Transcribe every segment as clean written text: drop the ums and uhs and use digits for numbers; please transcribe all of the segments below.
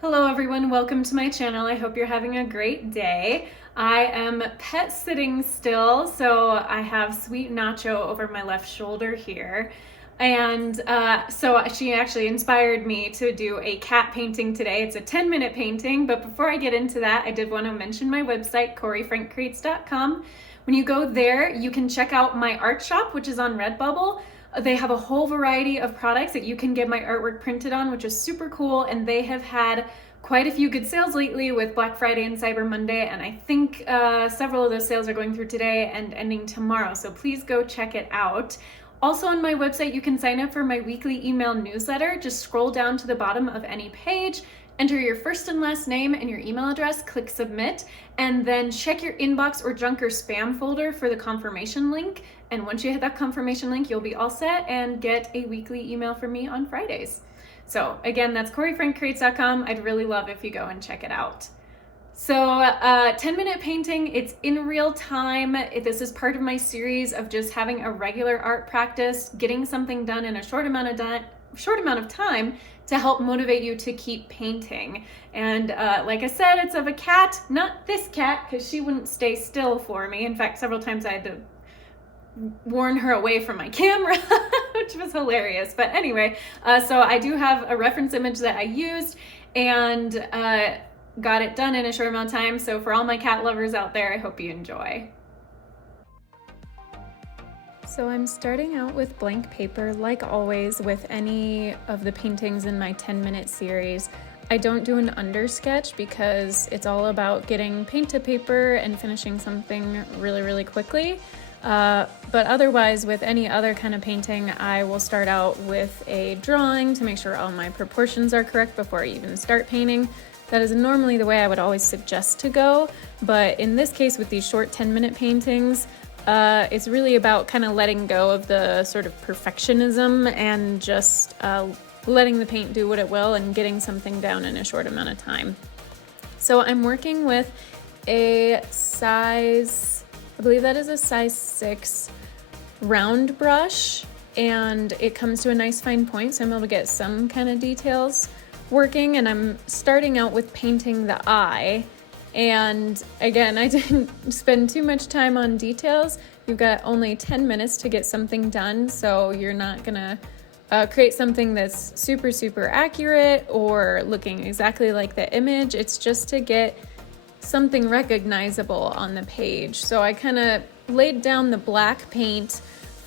Hello everyone, welcome to my channel. I hope you're having a great day. I am pet sitting still, so I have Sweet Nacho over my left shoulder here. And so she actually inspired me to do a cat painting today. It's a 10-minute painting, but before I get into that, I did want to mention my website, CoreyFrankCreates.com. When you go there, you can check out my art shop, which is on Redbubble. They have a whole variety of products that you can get my artwork printed on, which is super cool, and they have had quite a few good sales lately with Black Friday and Cyber Monday, and I think several of those sales are going through today and ending tomorrow, so please go check it out. Also on my website, you can sign up for my weekly email newsletter. Just scroll down to the bottom of any page, enter your first and last name and your email address, click submit, and then check your inbox or junk or spam folder for the confirmation link. And once you hit that confirmation link, you'll be all set and get a weekly email from me on Fridays. So again, that's CoreyFrankCreates.com. I'd really love if you go and check it out. So 10-minute painting, it's in real time. This is part of my series of just having a regular art practice, getting something done in a short amount of time to help motivate you to keep painting. And like I said, it's of a cat, not this cat, because she wouldn't stay still for me. In fact, several times I had to warn her away from my camera, which was hilarious. But anyway, so I do have a reference image that I used and got it done in a short amount of time. So for all my cat lovers out there, I hope you enjoy. So I'm starting out with blank paper, like always with any of the paintings in my 10-minute series. I don't do an undersketch because it's all about getting paint to paper and finishing something really, really quickly. But otherwise, with any other kind of painting, I will start out with a drawing to make sure all my proportions are correct before I even start painting. That is normally the way I would always suggest to go, but in this case with these short 10-minute paintings, it's really about kind of letting go of the sort of perfectionism and just letting the paint do what it will and getting something down in a short amount of time. So I'm working with a size, I believe that is a size 6 round brush, and it comes to a nice fine point, so I'm able to get some kind of details working. And I'm starting out with painting the eye. And again, I didn't spend too much time on details. You've got only 10 minutes to get something done, so you're not gonna create something that's super, super accurate or looking exactly like the image. It's just to get something recognizable on the page. So I kind of laid down the black paint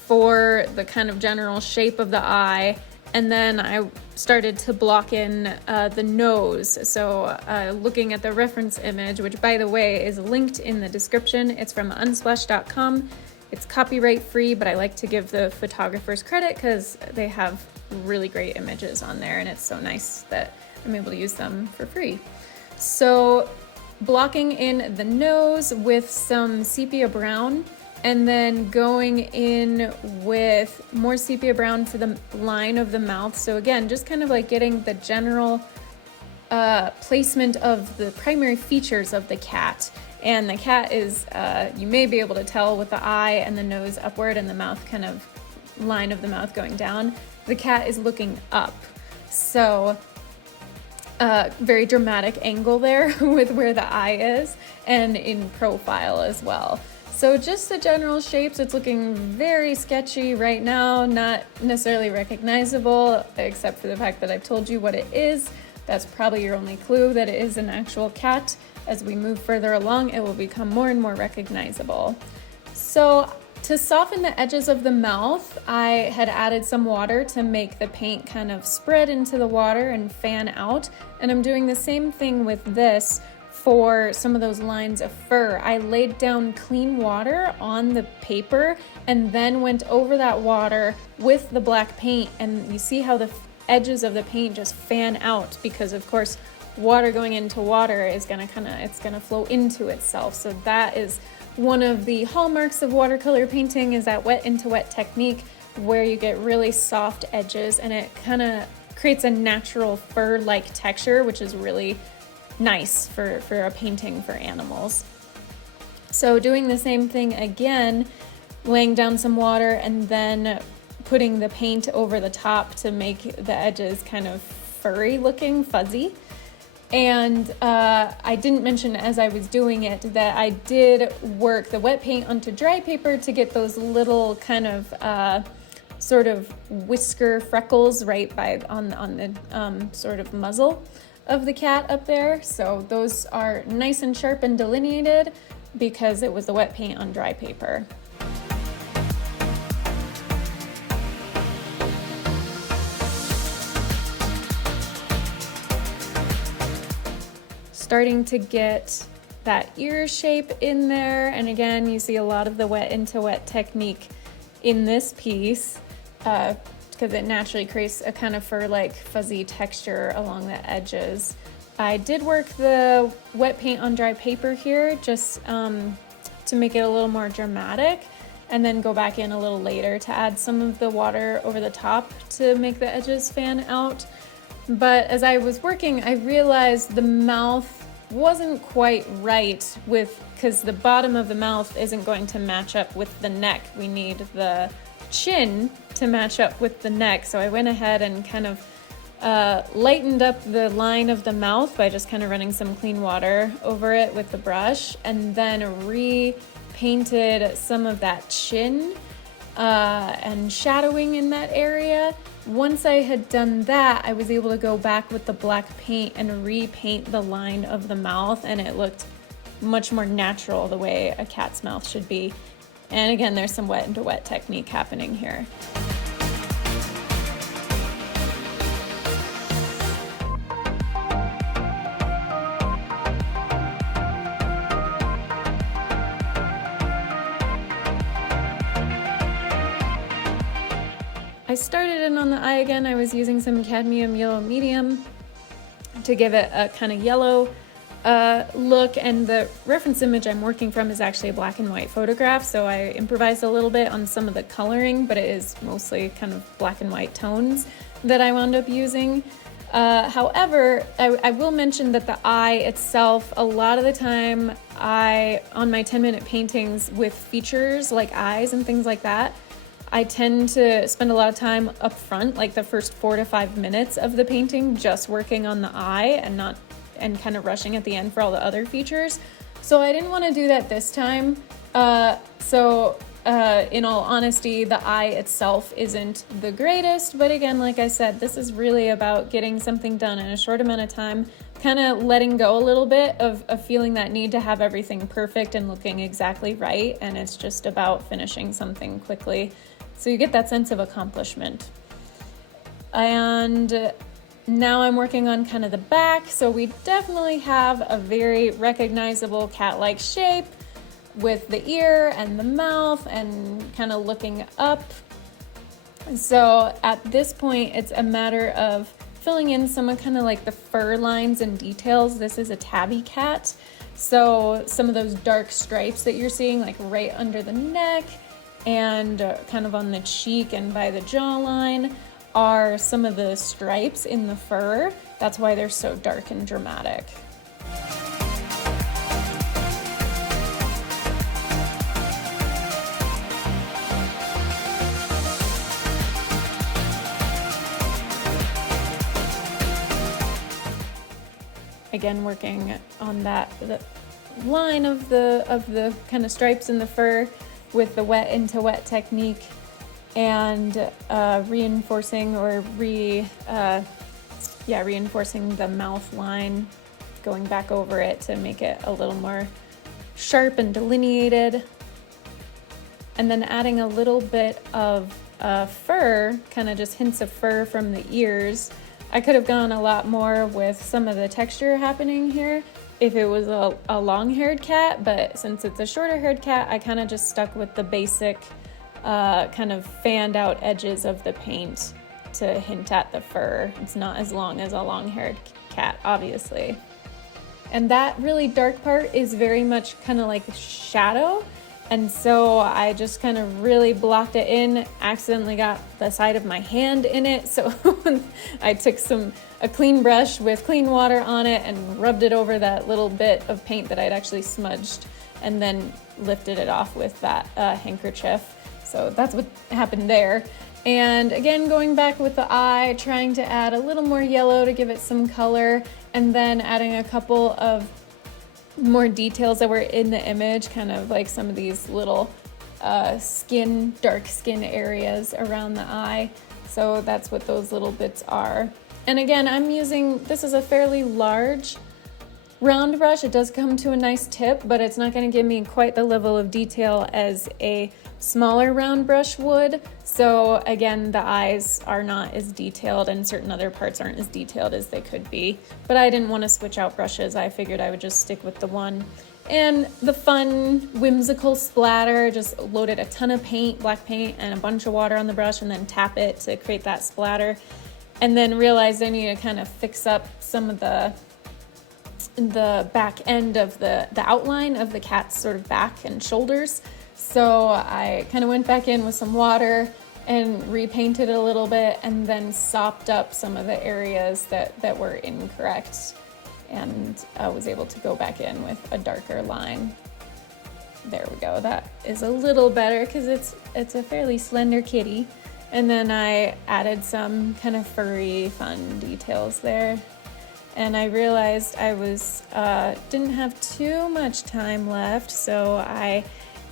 for the kind of general shape of the eye, and then I started to block in the nose. So looking at the reference image, which by the way is linked in the description, it's from unsplash.com. It's copyright free, but I like to give the photographers credit because they have really great images on there, and it's so nice that I'm able to use them for free. So blocking in the nose with some sepia brown, and then going in with more sepia brown for the line of the mouth. So again, just kind of like getting the general placement of the primary features of the cat. And the cat is, you may be able to tell with the eye and the nose upward and the mouth kind of line of the mouth going down. The cat is looking up. So very dramatic angle there with where the eye is, and in profile as well. So just the general shapes, it's looking very sketchy right now, not necessarily recognizable, except for the fact that I've told you what it is. That's probably your only clue that it is an actual cat. As we move further along, it will become more and more recognizable. So to soften the edges of the mouth, I had added some water to make the paint kind of spread into the water and fan out. And I'm doing the same thing with this for some of those lines of fur. I laid down clean water on the paper and then went over that water with the black paint, and you see how the edges of the paint just fan out because of course water going into water is gonna it's gonna flow into itself. So that is one of the hallmarks of watercolor painting, is that wet into wet technique where you get really soft edges and it kind of creates a natural fur-like texture, which is really nice for a painting for animals. So doing the same thing again, laying down some water and then putting the paint over the top to make the edges kind of furry looking, fuzzy. And I didn't mention as I was doing it that I did work the wet paint onto dry paper to get those little kind of sort of whisker freckles right on the sort of muzzle of the cat up there. So those are nice and sharp and delineated because it was the wet paint on dry paper. Starting to get that ear shape in there, and again you see a lot of the wet into wet technique in this piece because it naturally creates a kind of fur-like fuzzy texture along the edges. I did work the wet paint on dry paper here just to make it a little more dramatic, and then go back in a little later to add some of the water over the top to make the edges fan out. But as I was working, I realized the mouth wasn't quite right because the bottom of the mouth isn't going to match up with the neck. We need the chin to match up with the neck. So I went ahead and kind of lightened up the line of the mouth by just kind of running some clean water over it with the brush, and then repainted some of that chin and shadowing in that area. Once I had done that, I was able to go back with the black paint and repaint the line of the mouth, and it looked much more natural the way a cat's mouth should be. And again, there's some wet into wet technique happening here. I started in on the eye again. I was using some cadmium yellow medium to give it a kind of yellow look, and the reference image I'm working from is actually a black and white photograph, so I improvised a little bit on some of the coloring, but it is mostly kind of black and white tones that I wound up using. However, I will mention that the eye itself, a lot of the time on my 10-minute paintings with features like eyes and things like that, I tend to spend a lot of time up front, like the first 4 to 5 minutes of the painting, just working on the eye and kind of rushing at the end for all the other features. So I didn't want to do that this time. In all honesty, the eye itself isn't the greatest, but again, like I said, this is really about getting something done in a short amount of time, kind of letting go a little bit of feeling that need to have everything perfect and looking exactly right, and it's just about finishing something quickly. So you get that sense of accomplishment. And now I'm working on kind of the back, so we definitely have a very recognizable cat-like shape with the ear and the mouth and kind of looking up. So at this point, it's a matter of filling in some of kind of like the fur lines and details. This is a tabby cat, so some of those dark stripes that you're seeing like right under the neck and kind of on the cheek and by the jawline are some of the stripes in the fur. That's why they're so dark and dramatic. Again, working on the line of the kind of stripes in the fur with the wet into wet technique, and reinforcing the mouth line, going back over it to make it a little more sharp and delineated, and then adding a little bit of fur, kind of just hints of fur from the ears. I could have gone a lot more with some of the texture happening here if it was a long-haired cat, but since it's a shorter-haired cat, I kind of just stuck with the basic kind of fanned out edges of the paint to hint at the fur. It's not as long as a long-haired cat, obviously. And that really dark part is very much kind of like shadow. And so I just kind of really blocked it in, accidentally got the side of my hand in it. So I took a clean brush with clean water on it and rubbed it over that little bit of paint that I'd actually smudged, and then lifted it off with that handkerchief. So that's what happened there. And again, going back with the eye, trying to add a little more yellow to give it some color, and then adding a couple of more details that were in the image, kind of like some of these little dark skin areas around the eye. So that's what those little bits are. And again, this is a fairly large round brush. It does come to a nice tip, but it's not going to give me quite the level of detail as a smaller round brush would. So again, the eyes are not as detailed and certain other parts aren't as detailed as they could be. But I didn't want to switch out brushes. I figured I would just stick with the one. And the fun, whimsical splatter, just loaded a ton of paint, black paint, and a bunch of water on the brush and then tap it to create that splatter. And then realized I need to kind of fix up some of the back end of the outline of the cat's sort of back and shoulders. So I kind of went back in with some water and repainted it a little bit and then sopped up some of the areas that were incorrect. And I was able to go back in with a darker line. There we go. That is a little better because it's a fairly slender kitty. And then I added some kind of furry, fun details there. And I realized I didn't have too much time left, so I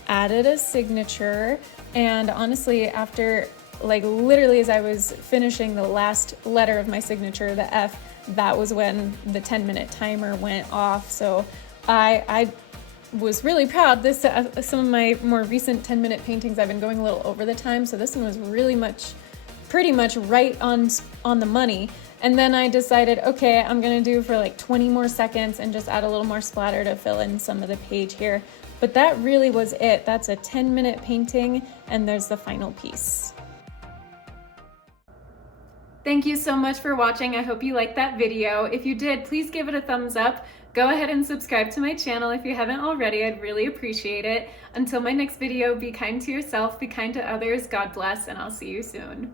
added a signature. And honestly, after literally as I was finishing the last letter of my signature, the F, that was when the 10-minute timer went off. So I was really proud. Some of my more recent 10-minute paintings, I've been going a little over the time, so this one was pretty much right on the money. And then I decided, okay, I'm gonna do for like 20 more seconds and just add a little more splatter to fill in some of the page here. But that really was it. That's a 10-minute painting, and there's the final piece. Thank you so much for watching. I hope you liked that video. If you did, please give it a thumbs up. Go ahead and subscribe to my channel if you haven't already. I'd really appreciate it. Until my next video, be kind to yourself, be kind to others, God bless, and I'll see you soon.